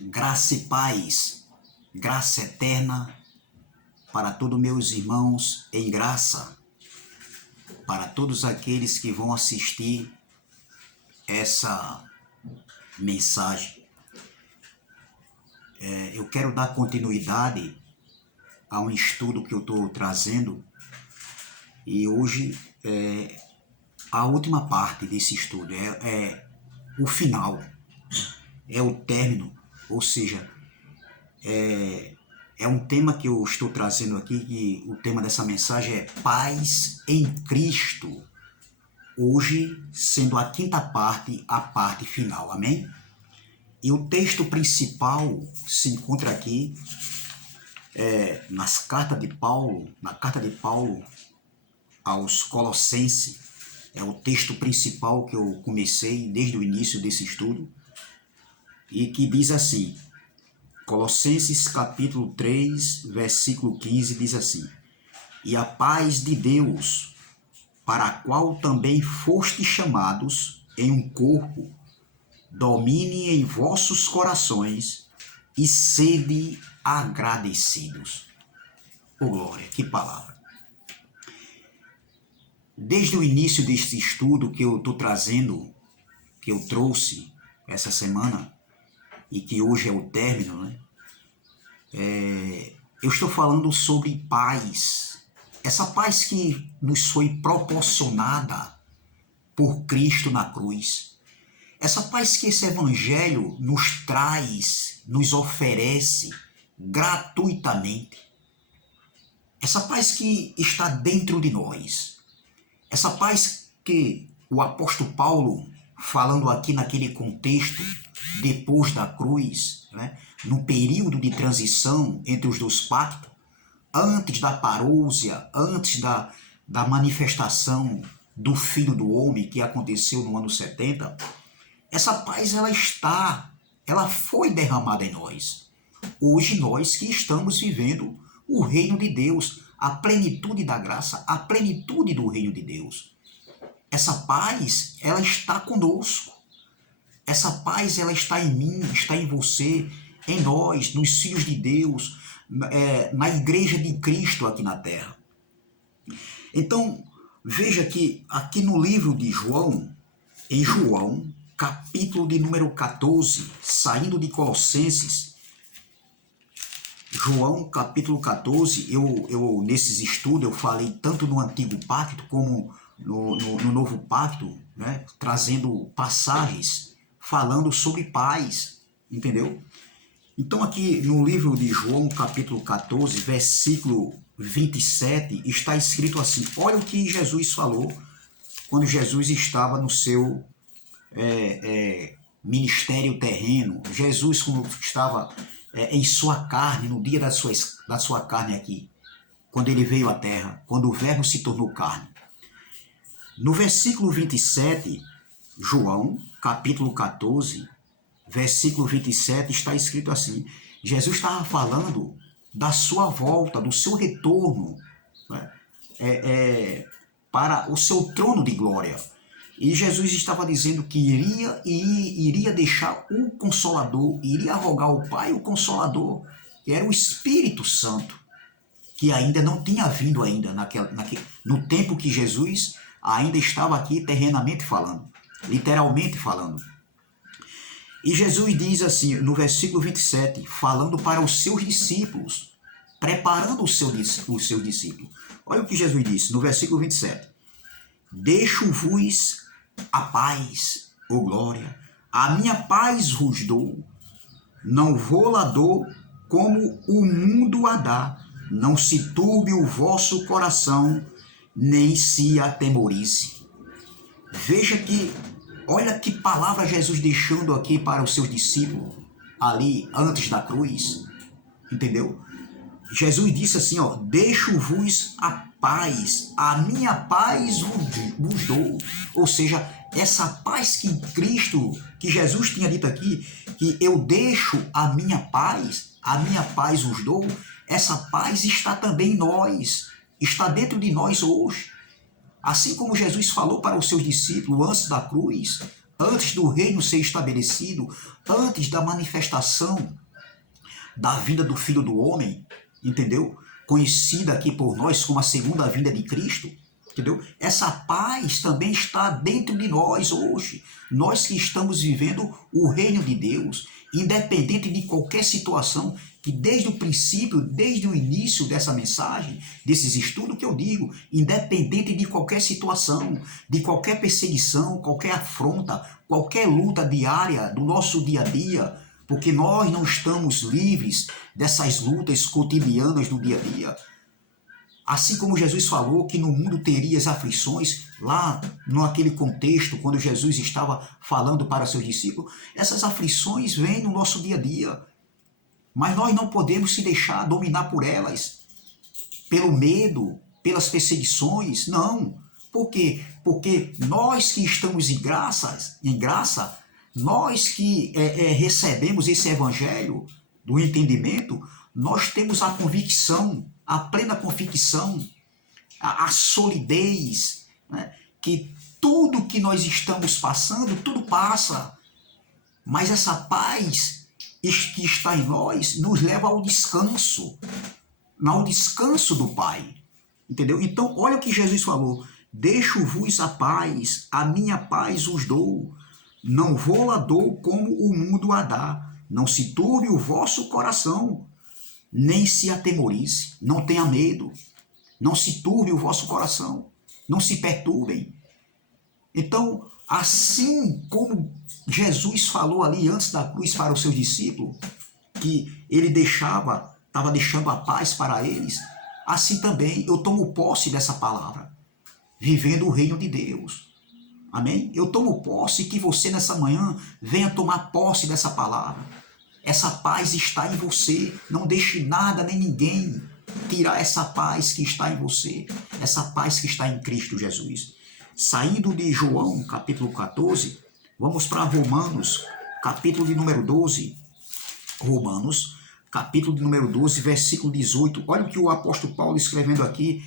Graça e paz, graça eterna para todos meus irmãos em graça, para todos aqueles que vão assistir essa mensagem. Eu quero dar continuidade a um estudo que eu estou trazendo e hoje a última parte desse estudo é o final, é o término, ou seja, é um tema que eu estou trazendo aqui, que o tema dessa mensagem é Paz em Cristo, hoje sendo a quinta parte, a parte final, amém? E o texto principal se encontra aqui na carta de Paulo aos Colossenses. É o texto principal que eu comecei desde o início desse estudo e que diz assim, Colossenses capítulo 3, versículo 15, diz assim: E a paz de Deus, para a qual também fostes chamados em um corpo, domine em vossos corações e sede agradecidos. Oh glória, que palavra! Desde o início deste estudo que eu estou trazendo, que eu trouxe essa semana, e que hoje é o término, né? Eu estou falando sobre paz. Essa paz que nos foi proporcionada por Cristo na cruz. Essa paz que esse evangelho nos traz, nos oferece gratuitamente. Essa paz que está dentro de nós. Essa paz que o apóstolo Paulo, falando aqui naquele contexto, depois da cruz, né, no período de transição entre os dois pactos, antes da parousia, antes da manifestação do Filho do Homem, que aconteceu no ano 70, essa paz ela foi derramada em nós. Hoje nós que estamos vivendo o reino de Deus, a plenitude da graça, a plenitude do reino de Deus. Essa paz, ela está conosco. Essa paz, ela está em mim, está em você, em nós, nos filhos de Deus, na igreja de Cristo aqui na terra. Então, veja que aqui no livro de João, em João, capítulo de número 14, saindo de Colossenses, João capítulo 14, eu nesses estudos eu falei tanto no Antigo Pacto como no Novo Pacto, né, trazendo passagens falando sobre paz, entendeu? Então aqui no livro de João capítulo 14, versículo 27, está escrito assim, olha o que Jesus falou quando Jesus estava no seu ministério terreno. Jesus, quando estava em sua carne, no dia da sua carne aqui, quando ele veio à terra, quando o verbo se tornou carne. No versículo 27, João, capítulo 14, versículo 27, está escrito assim, Jesus estava falando da sua volta, do seu retorno, né, para o seu trono de glória. E Jesus estava dizendo que iria deixar o Consolador, iria rogar ao Pai o Consolador, que era o Espírito Santo, que ainda não tinha vindo ainda no tempo que Jesus ainda estava aqui terrenamente falando, literalmente falando. E Jesus diz assim, no versículo 27, falando para os seus discípulos, preparando os seus discípulos. Olha o que Jesus disse no versículo 27. Deixo-vos a paz, ó glória, a minha paz vos dou, não vou lá dou como o mundo a dá, não se turbe o vosso coração, nem se atemorize. Veja que, olha que palavra Jesus deixando aqui para os seus discípulos, ali antes da cruz, entendeu? Jesus disse assim, ó, deixo-vos a paz, a minha paz vos dou. Ou seja, essa paz que Cristo, que Jesus tinha dito aqui, que eu deixo a minha paz vos dou, essa paz está também em nós, está dentro de nós hoje. Assim como Jesus falou para os seus discípulos antes da cruz, antes do reino ser estabelecido, antes da manifestação da vinda do Filho do Homem, entendeu? Conhecida aqui por nós como a segunda vinda de Cristo, entendeu? Essa paz também está dentro de nós hoje. Nós que estamos vivendo o reino de Deus, independente de qualquer situação, que desde o princípio, desde o início dessa mensagem, desses estudos que eu digo, independente de qualquer situação, de qualquer perseguição, qualquer afronta, qualquer luta diária do nosso dia a dia, porque nós não estamos livres dessas lutas cotidianas do dia a dia. Assim como Jesus falou que no mundo teria as aflições, lá naquele contexto, quando Jesus estava falando para seus discípulos, essas aflições vêm no nosso dia a dia. Mas nós não podemos se deixar dominar por elas, pelo medo, pelas perseguições, não. Por quê? Porque nós que estamos em graça, nós que recebemos esse evangelho do entendimento, nós temos a convicção, a plena convicção, a solidez, né? Que tudo que nós estamos passando, tudo passa. Mas essa paz que está em nós nos leva ao descanso do Pai. Entendeu? Então, olha o que Jesus falou: deixo-vos a paz, a minha paz os dou. Não vou-la dou como o mundo a dá. Não se turbe o vosso coração, nem se atemorize. Não tenha medo. Não se turbe o vosso coração. Não se perturbem. Então, assim como Jesus falou ali antes da cruz para os seus discípulos, que ele estava deixando a paz para eles, assim também eu tomo posse dessa palavra, vivendo o reino de Deus. Amém? Eu tomo posse, que você nessa manhã venha tomar posse dessa palavra. Essa paz está em você. Não deixe nada nem ninguém tirar essa paz que está em você. Essa paz que está em Cristo Jesus. Saindo de João, capítulo 14, vamos para Romanos, capítulo de número 12. Romanos, capítulo de número 12, versículo 18. Olha o que o apóstolo Paulo escrevendo aqui,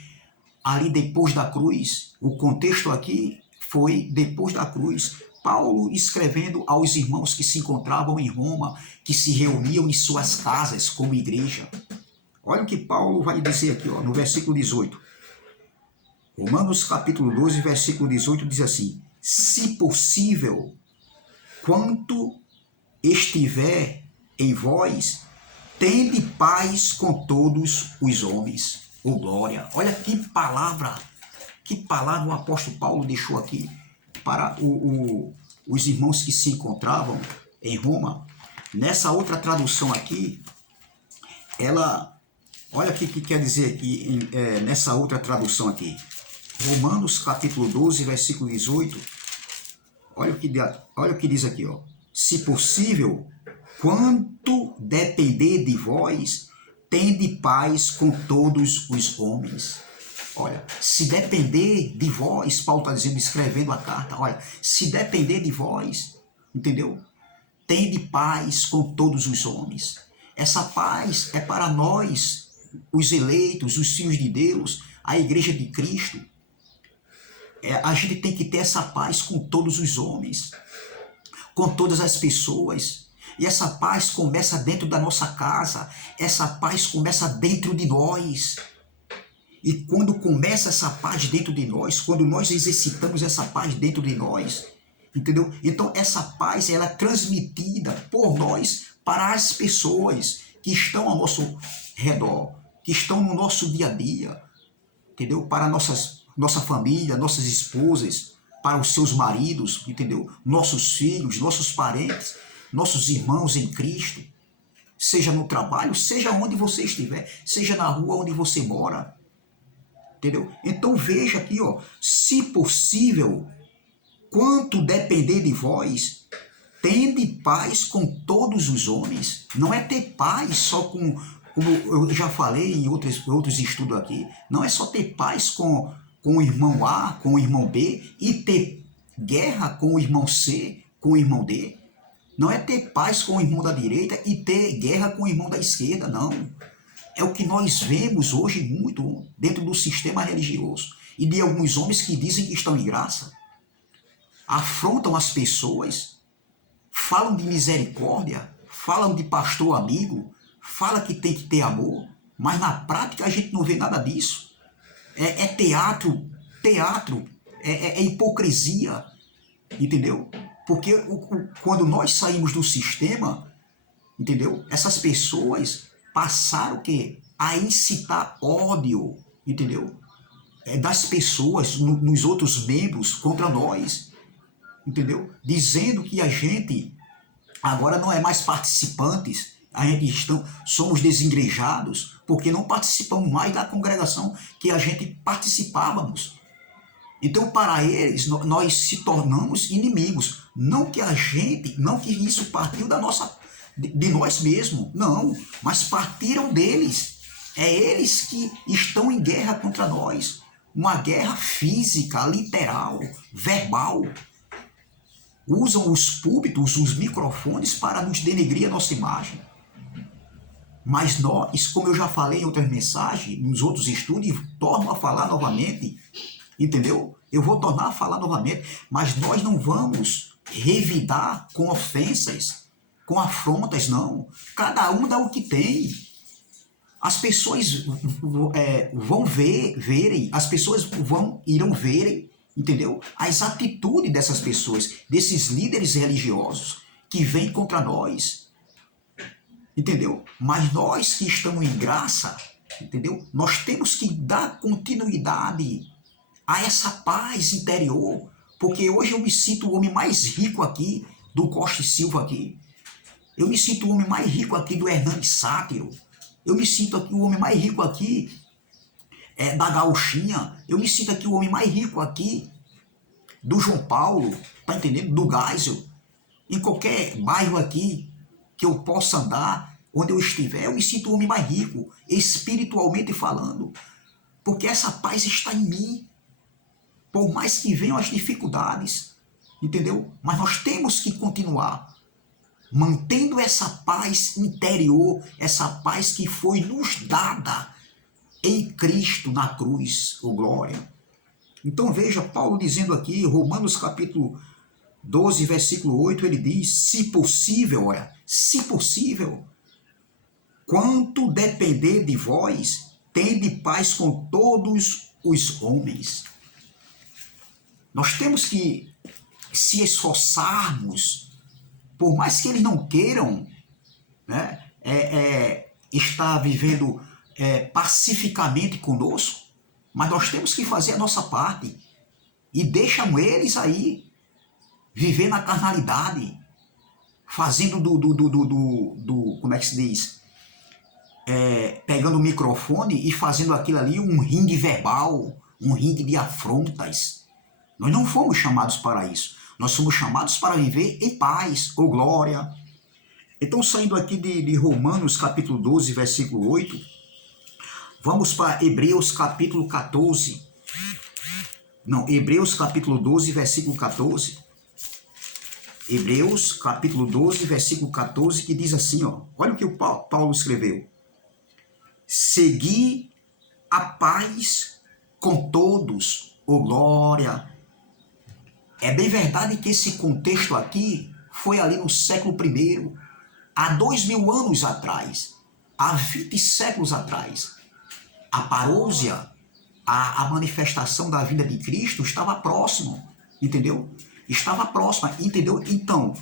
ali depois da cruz. O contexto aqui foi depois da cruz. Paulo escrevendo aos irmãos que se encontravam em Roma, que se reuniam em suas casas como igreja. Olha o que Paulo vai dizer aqui, ó, no versículo 18. Romanos capítulo 12, versículo 18 diz assim: se possível, quanto estiver em vós, tende paz com todos os homens. Oh glória! Olha que palavra o apóstolo Paulo deixou aqui para os irmãos que se encontravam em Roma. Nessa outra tradução aqui, olha o que quer dizer aqui, nessa outra tradução aqui. Romanos capítulo 12, versículo 18, olha o que diz aqui, ó. Se possível, quanto depender de vós, tende paz com todos os homens. Olha, se depender de vós, Paulo está dizendo, escrevendo a carta, olha, se depender de vós, entendeu? Tende paz com todos os homens. Essa paz é para nós, os eleitos, os filhos de Deus, a igreja de Cristo. A gente tem que ter essa paz com todos os homens, com todas as pessoas. E essa paz começa dentro da nossa casa, essa paz começa dentro de nós. E quando começa essa paz dentro de nós, quando nós exercitamos essa paz dentro de nós, entendeu? Então essa paz ela é transmitida por nós para as pessoas que estão ao nosso redor, que estão no nosso dia a dia, entendeu? Para nossa família, nossas esposas, para os seus maridos, entendeu? Nossos filhos, nossos parentes, nossos irmãos em Cristo, seja no trabalho, seja onde você estiver, seja na rua onde você mora, entendeu? Então veja aqui, ó, se possível, quanto depender de vós, tende paz com todos os homens. Não é ter paz só com, como eu já falei em outros estudos aqui, não é só ter paz com o irmão A, com o irmão B, e ter guerra com o irmão C, com o irmão D. Não é ter paz com o irmão da direita e ter guerra com o irmão da esquerda, não. É o que nós vemos hoje muito dentro do sistema religioso e de alguns homens que dizem que estão em graça. afrontam as pessoas, falam de misericórdia, falam de pastor amigo, fala que tem que ter amor, mas na prática a gente não vê nada disso. É teatro, é hipocrisia, entendeu? Porque quando nós saímos do sistema, entendeu? Essas pessoas passaram o quê? A incitar ódio, entendeu? Das pessoas nos outros membros contra nós, entendeu? Dizendo que a gente agora não é mais participantes, somos desengrejados, porque não participamos mais da congregação que a gente participávamos. Então, para eles, nós se tornamos inimigos. Não que isso partiu de nós mesmos, não, mas partiram deles. É eles que estão em guerra contra nós. Uma guerra física, literal, verbal. Usam os púlpitos, os microfones para nos denegrir a nossa imagem. Mas nós, como eu já falei em outras mensagens, nos outros estudos, e torno a falar novamente, entendeu? Eu vou tornar a falar novamente, mas nós não vamos revidar com ofensas, com afrontas, não. Cada um dá o que tem. As pessoas vão verem, as pessoas irão verem, entendeu? As atitudes dessas pessoas, desses líderes religiosos que vêm contra nós, entendeu? Mas nós que estamos em graça, entendeu? Nós temos que dar continuidade a essa paz interior, porque hoje eu me sinto o homem mais rico aqui, do Costa e Silva aqui. Eu me sinto o homem mais rico aqui do Hernani Sátiro. Eu me sinto aqui o homem mais rico aqui da Gauchinha. Eu me sinto aqui o homem mais rico aqui do João Paulo, tá entendendo? Do Geisel. Em qualquer bairro aqui que eu possa andar, onde eu estiver, eu me sinto o homem mais rico, espiritualmente falando. Porque essa paz está em mim. Por mais que venham as dificuldades, entendeu? Mas nós temos que continuar mantendo essa paz interior, essa paz que foi nos dada em Cristo na cruz, ô glória. Então veja Paulo dizendo aqui, Romanos capítulo 12, versículo 8, ele diz, se possível, olha, se possível, quanto depender de vós, tende paz com todos os homens. Nós temos que se esforçarmos, por mais que eles não queiram, né, estar vivendo pacificamente conosco, mas nós temos que fazer a nossa parte e deixam eles aí viver na carnalidade, fazendo como é que se diz? Pegando o microfone e fazendo aquilo ali um ringue verbal, um ringue de afrontas. Nós não fomos chamados para isso. Nós somos chamados para viver em paz, ou glória. Então, saindo aqui de Romanos capítulo 12, versículo 8, vamos para Hebreus capítulo 14. Não, Hebreus capítulo 12, versículo 14. Hebreus capítulo 12, versículo 14, que diz assim, ó, olha o que o Paulo escreveu. Segui a paz com todos, ô glória. É bem verdade que esse contexto aqui foi ali no século I, há 2000 anos atrás, há 20 séculos atrás. A parousia, a manifestação da vinda de Cristo estava próximo, entendeu? Estava próxima, entendeu? Então,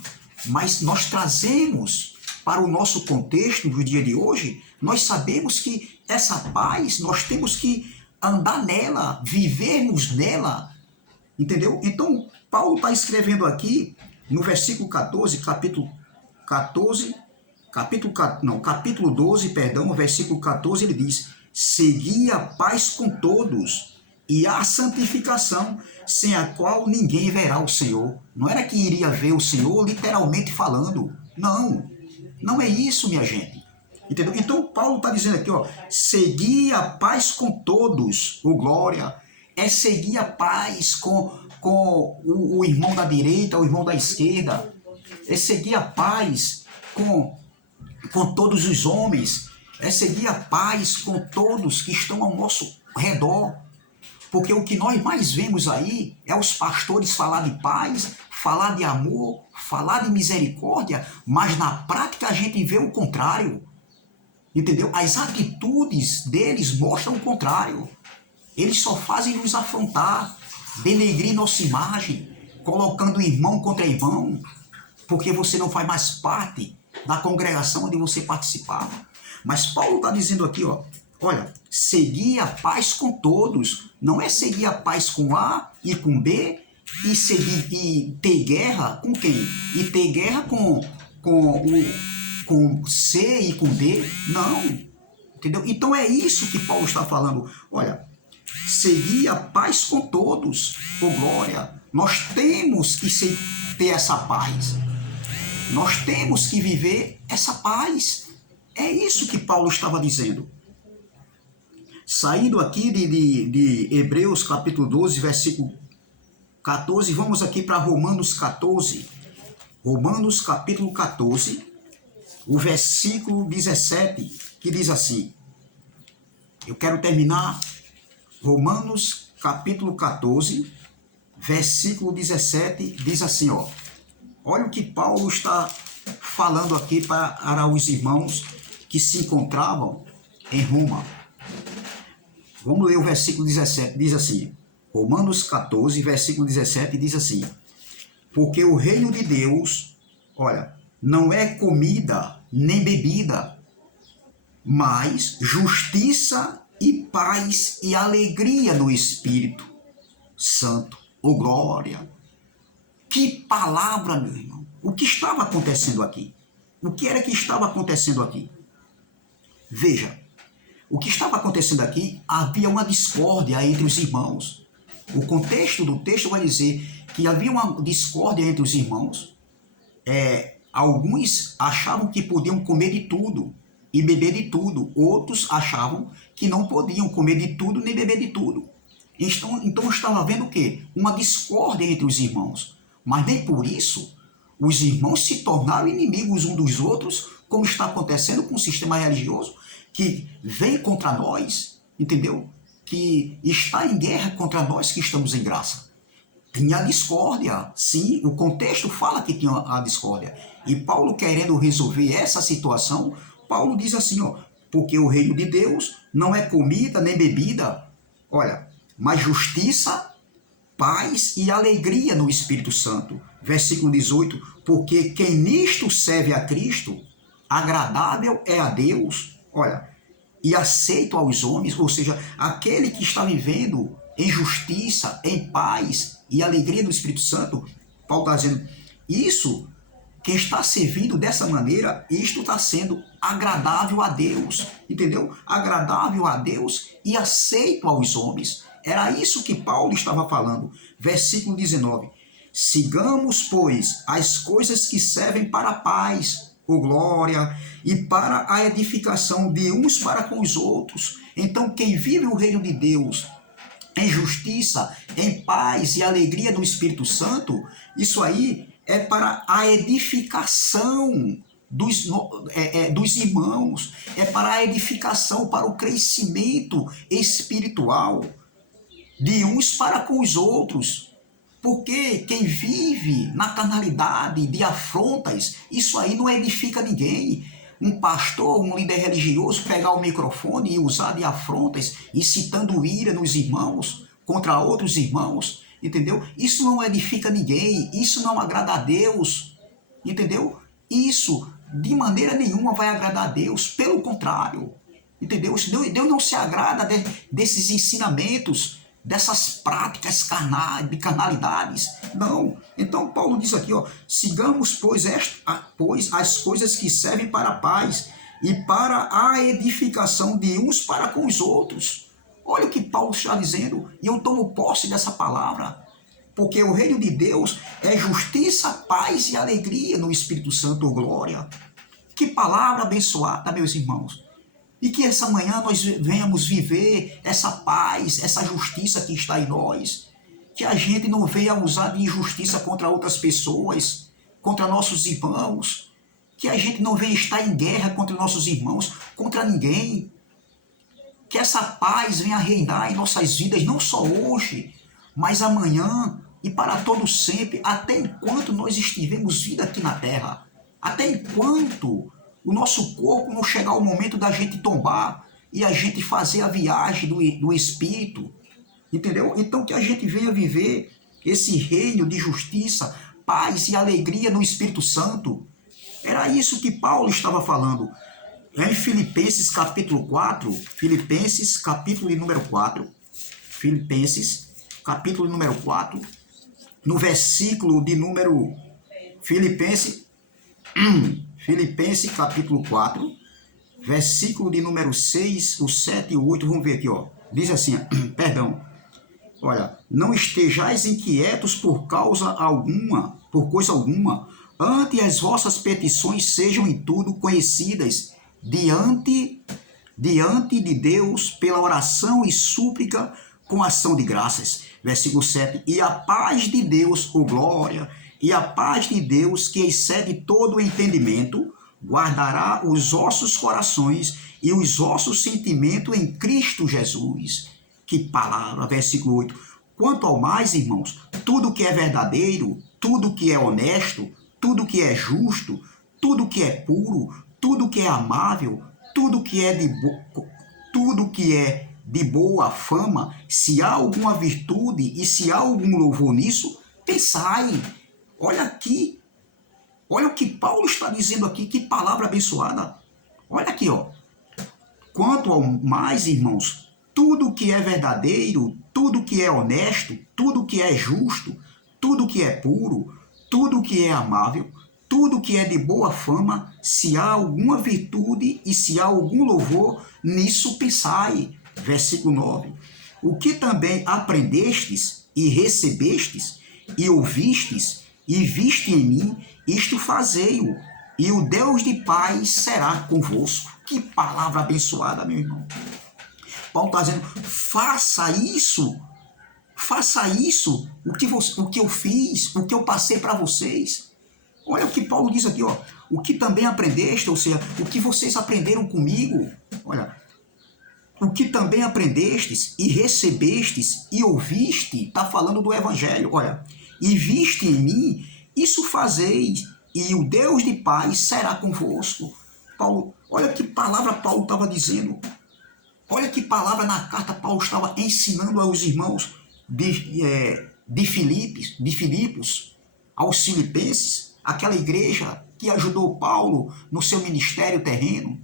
mas nós trazemos para o nosso contexto do dia de hoje, nós sabemos que essa paz, nós temos que andar nela, vivermos nela, entendeu? Então, Paulo está escrevendo aqui, no versículo 14, capítulo 12, versículo 14, ele diz, segui a paz com todos e a santificação, sem a qual ninguém verá o Senhor. Não era que iria ver o Senhor literalmente falando. Não, não é isso, minha gente. Entendeu? Então, Paulo está dizendo aqui, ó, segui a paz com todos, ô glória, é seguir a paz com o irmão da direita, o irmão da esquerda, é seguir a paz com todos os homens, é seguir a paz com todos que estão ao nosso redor. Porque o que nós mais vemos aí é os pastores falar de paz, falar de amor, falar de misericórdia, mas na prática a gente vê o contrário. Entendeu? As atitudes deles mostram o contrário. Eles só fazem nos afrontar, denegrir nossa imagem, colocando irmão contra irmão, porque você não faz mais parte da congregação onde você participava. Mas Paulo está dizendo aqui, ó, olha, seguir a paz com todos, não é seguir a paz com A e com B e ter guerra com quem? E ter guerra com C e com D? Não, entendeu? Então é isso que Paulo está falando. Olha, seguir a paz com todos, por glória. Nós temos que ter essa paz. Nós temos que viver essa paz. É isso que Paulo estava dizendo. Saindo aqui de Hebreus capítulo 12, versículo 14, vamos aqui para Romanos 14. Romanos capítulo 14, o versículo 17, que diz assim. Eu quero terminar Romanos capítulo 14, versículo 17, diz assim, ó. Olha o que Paulo está falando aqui para os irmãos que se encontravam em Roma. Vamos ler o versículo 17, diz assim, Romanos 14, versículo 17, diz assim, porque o reino de Deus, olha, não é comida nem bebida, mas justiça e paz e alegria no Espírito Santo. Oh, glória! Que palavra, meu irmão! O que estava acontecendo aqui? O que era que estava acontecendo aqui? Veja, o que estava acontecendo aqui, havia uma discórdia entre os irmãos. O contexto do texto vai dizer que havia uma discórdia entre os irmãos. Alguns achavam que podiam comer de tudo e beber de tudo. Outros achavam que não podiam comer de tudo nem beber de tudo. Então estava havendo o quê? Uma discórdia entre os irmãos. Mas nem por isso os irmãos se tornaram inimigos uns dos outros, como está acontecendo com o sistema religioso, que vem contra nós, entendeu? Que está em guerra contra nós que estamos em graça. Tinha a discórdia, sim, o contexto fala que tinha a discórdia. E Paulo, querendo resolver essa situação, Paulo diz assim, ó, porque o reino de Deus não é comida nem bebida, olha, mas justiça, paz e alegria no Espírito Santo. Versículo 18, porque quem nisto serve a Cristo, agradável é a Deus, olha, e aceito aos homens, ou seja, aquele que está vivendo em justiça, em paz e alegria do Espírito Santo, Paulo está dizendo, isso, quem está servindo dessa maneira, isto está sendo agradável a Deus, entendeu? Agradável a Deus e aceito aos homens. Era isso que Paulo estava falando. Versículo 19, sigamos, pois, as coisas que servem para a paz, ou glória, e para a edificação de uns para com os outros. Então, quem vive o reino de Deus em justiça, em paz e alegria do Espírito Santo, isso aí é para a edificação dos irmãos, é para a edificação, para o crescimento espiritual de uns para com os outros. Porque quem vive na carnalidade de afrontas, isso aí não edifica ninguém. Um pastor, um líder religioso pegar o microfone e usar de afrontas, incitando ira nos irmãos, contra outros irmãos, entendeu? Isso não edifica ninguém, isso não agrada a Deus, entendeu? Isso de maneira nenhuma vai agradar a Deus, pelo contrário, entendeu? Deus não se agrada desses ensinamentos, dessas práticas de carnalidades. Não. Então Paulo diz aqui, ó, sigamos, pois, as coisas que servem para a paz e para a edificação de uns para com os outros. Olha o que Paulo está dizendo, e eu tomo posse dessa palavra, porque o reino de Deus é justiça, paz e alegria no Espírito Santo, glória. Que palavra abençoada, meus irmãos. E que essa manhã nós venhamos viver essa paz, essa justiça que está em nós. Que a gente não venha usar de injustiça contra outras pessoas, contra nossos irmãos. Que a gente não venha estar em guerra contra nossos irmãos, contra ninguém. Que essa paz venha reinar em nossas vidas, não só hoje, mas amanhã e para todo sempre, até enquanto nós estivermos vida aqui na terra. Até enquanto o nosso corpo não chegar ao momento da gente tombar e a gente fazer a viagem do Espírito. Entendeu? Então que a gente venha viver esse reino de justiça, paz e alegria no Espírito Santo. Era isso que Paulo estava falando. Em Filipenses capítulo 4, Filipenses capítulo de número 4, Filipenses capítulo número 4, no versículo de número, Filipenses capítulo 4, versículo de número 6, o 7 e o 8, vamos ver aqui, ó. Diz assim, perdão, olha, não estejais inquietos por coisa alguma, antes as vossas petições sejam em tudo conhecidas diante de Deus pela oração e súplica com ação de graças. Versículo 7. E a paz de Deus, glória, e a paz de Deus, que excede todo o entendimento, guardará os vossos corações e os vossos sentimentos em Cristo Jesus. Que palavra, versículo 8. Quanto ao mais, irmãos, tudo que é verdadeiro, tudo que é honesto, tudo que é justo, tudo que é puro, tudo que é amável, tudo que é de boa fama, se há alguma virtude e se há algum louvor nisso, pensai. Olha aqui, olha o que Paulo está dizendo aqui, que palavra abençoada. Olha aqui, ó. Quanto ao mais, irmãos, tudo que é verdadeiro, tudo que é honesto, tudo que é justo, tudo que é puro, tudo que é amável, tudo que é de boa fama, se há alguma virtude e se há algum louvor, nisso pensai. Versículo 9. O que também aprendestes e recebestes e ouvistes e viste em mim, isto fazei-o, e o Deus de paz será convosco. Que palavra abençoada, meu irmão. Paulo está dizendo, faça isso, o que eu fiz, o que eu passei para vocês. Olha o que Paulo diz aqui, ó, o que também aprendeste, ou seja, o que vocês aprenderam comigo. Olha, o que também aprendestes e recebestes e ouviste, está falando do Evangelho, olha, e viste em mim, isso fazeis, e o Deus de paz será convosco. Paulo, olha que palavra Paulo estava dizendo, olha que palavra na carta Paulo estava ensinando aos irmãos de Filipos, aos filipenses, aquela igreja que ajudou Paulo no seu ministério terreno,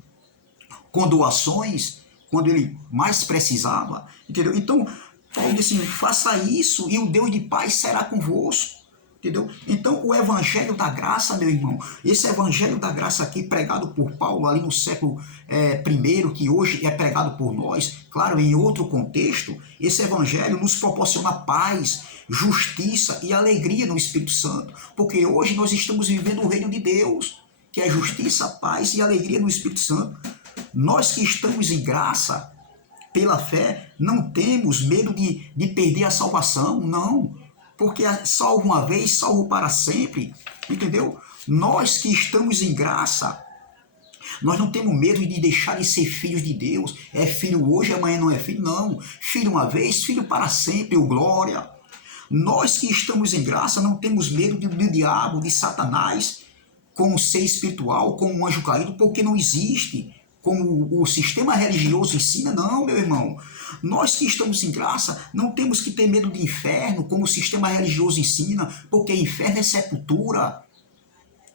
com doações, quando ele mais precisava, entendeu? Então, Paulo disse, faça isso e o Deus de paz será convosco, entendeu? Então, o evangelho da graça, meu irmão, esse evangelho da graça aqui, pregado por Paulo ali no século I, que hoje é pregado por nós, claro, em outro contexto, esse evangelho nos proporciona paz, justiça e alegria no Espírito Santo, porque hoje nós estamos vivendo o reino de Deus, que é justiça, paz e alegria no Espírito Santo. Nós que estamos em graça, pela fé, não temos medo de perder a salvação, não. Porque salvo uma vez, salvo para sempre, entendeu? Nós que estamos em graça, nós não temos medo de deixar de ser filhos de Deus. É filho hoje, amanhã não é filho, não. Filho uma vez, filho para sempre, o glória. Nós que estamos em graça, não temos medo do diabo, de Satanás, como ser espiritual, como um anjo caído, porque não existe. Como o sistema religioso ensina, não, meu irmão. Nós que estamos em graça, não temos que ter medo de inferno, como o sistema religioso ensina, porque inferno é sepultura.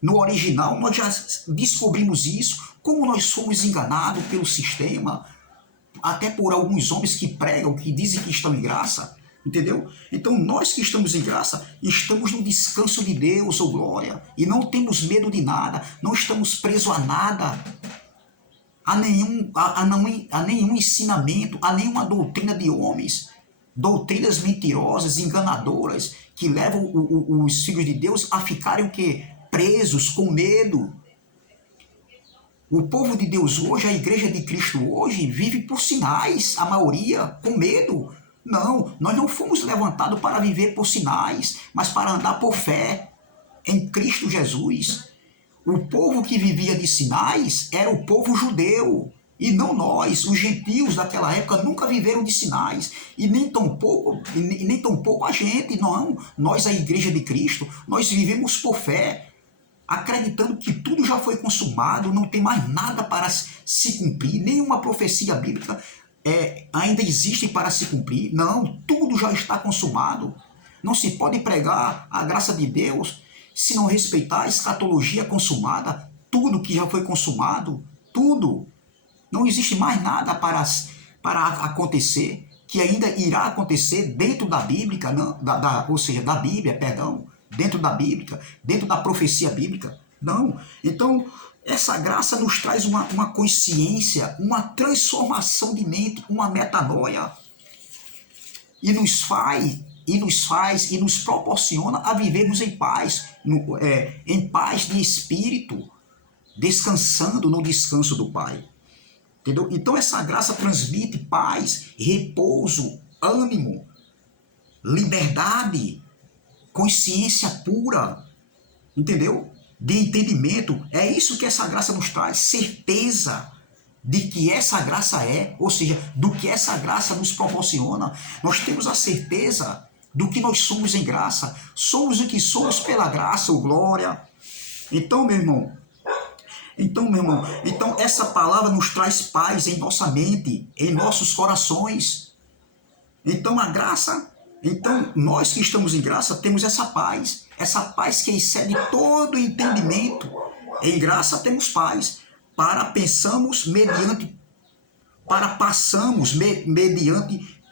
No original, nós já descobrimos isso, como nós somos enganados pelo sistema, até por alguns homens que pregam, que dizem que estão em graça, entendeu? Então, nós que estamos em graça, estamos no descanso de Deus, ou glória, e não temos medo de nada, não estamos presos a nada, a nenhum ensinamento, a nenhuma doutrina de homens, doutrinas mentirosas, enganadoras, que levam os filhos de Deus a ficarem o quê? Presos, com medo. O povo de Deus hoje, a igreja de Cristo hoje, vive por sinais, a maioria, com medo. Não, nós não fomos levantados para viver por sinais, mas para andar por fé em Cristo Jesus. O povo que vivia de sinais era o povo judeu. E não nós, os gentios daquela época nunca viveram de sinais, e nem tampouco a gente, não. Nós, a Igreja de Cristo, nós vivemos por fé, acreditando que tudo já foi consumado, não tem mais nada para se cumprir, nenhuma profecia bíblica ainda existe para se cumprir. Não, tudo já está consumado. Não se pode pregar a graça de Deus se não respeitar a escatologia consumada, tudo que já foi consumado, tudo. Não existe mais nada para acontecer, que ainda irá acontecer dentro da Bíblia, não, ou seja, da Bíblia, perdão, dentro da Bíblia, dentro da profecia bíblica. Não. Então, essa graça nos traz uma consciência, uma transformação de mente, uma metanoia, e nos proporciona a vivermos em paz, em paz de espírito, descansando no descanso do Pai. Entendeu? Então essa graça transmite paz, repouso, ânimo, liberdade, consciência pura, entendeu? De entendimento. É isso que essa graça nos traz, certeza de que essa graça ou seja, do que essa graça nos proporciona. Nós temos a certeza do que nós somos em graça. Somos o que somos pela graça, ou glória. Então, meu irmão, essa palavra nos traz paz em nossa mente, em nossos corações. Então, a graça, nós que estamos em graça, temos essa paz que excede todo entendimento. Em graça temos paz, passamos mediante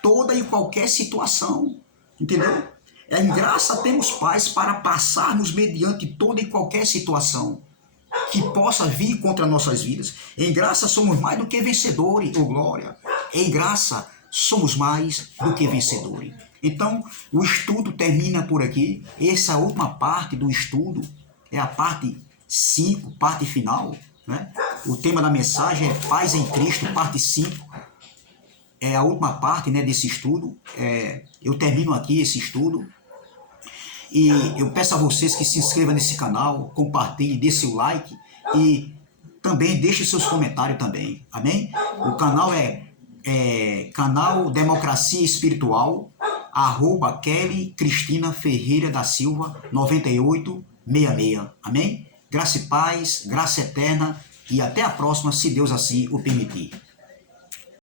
toda e qualquer situação, entendeu? Em graça temos paz para passarmos mediante toda e qualquer situação que possa vir contra nossas vidas. Em graça somos mais do que vencedores, ou glória. Em graça somos mais do que vencedores. Então, o estudo termina por aqui. Essa última parte do estudo é a parte 5, parte final, né? O tema da mensagem é Paz em Cristo, parte 5. É a última parte, né, desse estudo. Eu termino aqui esse estudo. E eu peço a vocês que se inscrevam nesse canal, compartilhem, dê seu like e também deixe seus comentários também, amém? O canal é canal Democracia Espiritual, @Kelly Cristina Ferreira da Silva 9866, amém? Graça e paz, graça eterna e até a próxima, se Deus assim o permitir.